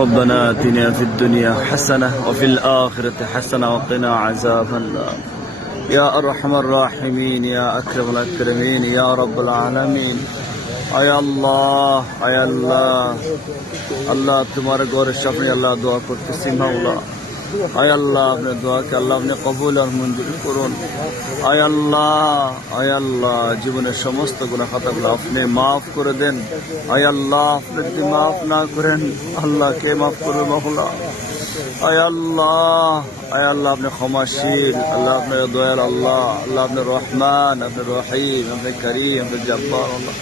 ربنا آتنا في الدنيا حسنة وفي الآخرة حسنة وقنا عذاب النار يا أرحم الراحمين يا أكرم الأكرمين يا رب العالمين আয় আল্লাহ আল্লাহ তোমার ঘরের সামনে আল্লাহ দোয়া করতেছি মাওলা আয় আল্লাহ আপনার দোয়াকে আল্লাহ আপনি কবুল আর মঞ্জুর করুন আয় আল্লাহ জীবনের সমস্ত গুনাহ খাতাগুলো আপনি মাফ করে দেন আয় আল্লাহ আপনি যদি মাফ না করেন আল্লাহ কে মাফ করবে মাওলা আয় আল্লাহ আপনি ক্ষমাশীল আল্লাহ আপনার দয়াল আল্লাহ আপনি রহমান আপনি রহিম আপনি করিম আপনি জব্বার আল্লাহ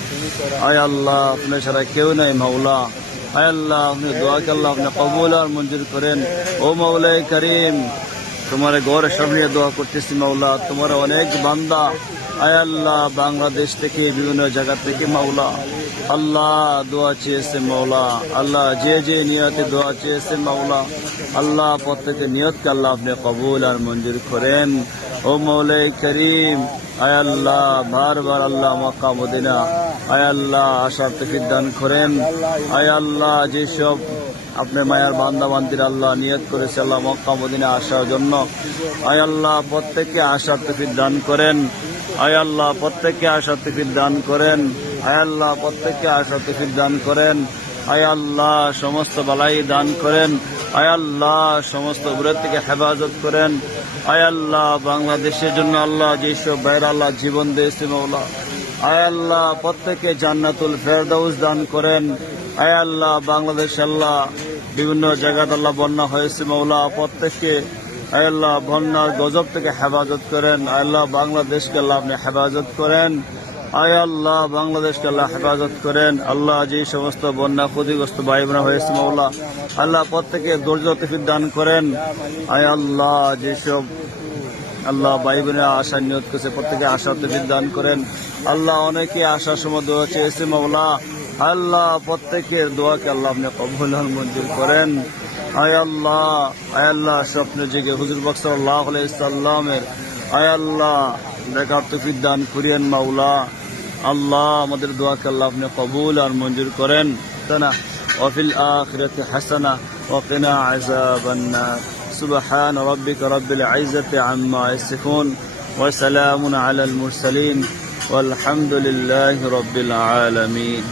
আয় আল্লাহ আপনার ছাড়া কেউ নাই মাওলা আয় আল্লাহ আপনি দোয়াকে আল্লাহ আপনি কবুল আর মঞ্জুর করেন ও মাওলাই করিম তোমার ঘরের সামনে দোয়া করতেছি মাওলা তোমার অনেক বান্দা আয় আল্লাহ বাংলাদেশ থেকে বিভিন্ন জায়গা থেকে মাওলা আল্লাহ দোয়া চেয়েছে মাওলা আল্লাহ যে নিয়তে দোয়া চেয়েছে মাওলা আল্লাহ প্রত্যেকের নিয়তকে আল্লাহ আপনি কবুল আর মঞ্জুর করেন ও মাওলাই করিম আয় আল্লাহ বারবার আল্লাহ মক্কা মদিনা আয় আল্লাহ আশার তৌফিক দান করেন আয় আল্লাহ যেসব আপনি মায়ার বান্দা বান্দির আল্লাহ নিয়ত করেছে আল্লাহ মক্কা মদিনা আসার জন্য আয় আল্লাহ প্রত্যেককে আশার তৌফিক দান করেন আয় আল্লাহ প্রত্যেককে আশার তৌফিক দান করেন আয় আল্লাহ প্রত্যেককে আশার তৌফিক দান করেন আয় আল্লাহ সমস্ত বালাই দান করেন আয় আল্লাহ সমস্ত বিপদ থেকে হেফাজত করেন আয় আল্লাহ বাংলাদেশের জন্য আল্লাহ যেসব ভাইরা আল্লাহ জীবন দিয়েছে মাওলা আয় আল্লাহ প্রত্যেককে জান্নাতুল ফেরদাউস দান করেন আয় আল্লাহ বাংলাদেশ আল্লাহ বিভিন্ন জায়গায় আল্লাহ বন্যা হয়েছে মাওলা প্রত্যেককে আয় আল্লাহ বন্যার গজব থেকে হেফাজত করেন আয় আল্লাহ বাংলাদেশকে আল্লাহ আপনি হেফাজত করেন আয় আল্লাহ বাংলাদেশকে আল্লাহ হেফাজত করেন আল্লাহ যে সমস্ত বন্যা ক্ষতিগ্রস্ত ভাই বোনা হয়েছে মাওলা আল্লাহ প্রত্যেকে ধৈর্য তৌফিক দান করেন আয় আল্লাহ যেসব আল্লাহ ভাই বোনেরা আশা নিয়ত করেছে প্রত্যেকে আশা তৌফিক দান করেন আল্লাহ অনেকে আশার সময় দোয়া চেয়েছে মাওলা আল্লাহ প্রত্যেকের দোয়াকে আল্লাহ আপনি কবুল আর মঞ্জুর করেন আয় আল্লাহ স্বপ্নে জেগে হুজুর পাক সাল্লাল্লাহু আলাইহি সাল্লামের আয় আল্লাহ দেখার তৌফিক দান করিয়েন মাওলা আল্লাহ আমাদের দোয়াকে আল্লাহ আপনি কবুল আর মঞ্জুর করেন তানা ওয়াফিল আখিরাতি হাসানা ওয়া কিনা আযাবান নার সুবহান রাব্বিকা রাব্বিল ইজ্জাতি আম্মা ইয়াসিফুন ওয়া সালামুন আলাল মুরসালিন والحمد لله رب العالمين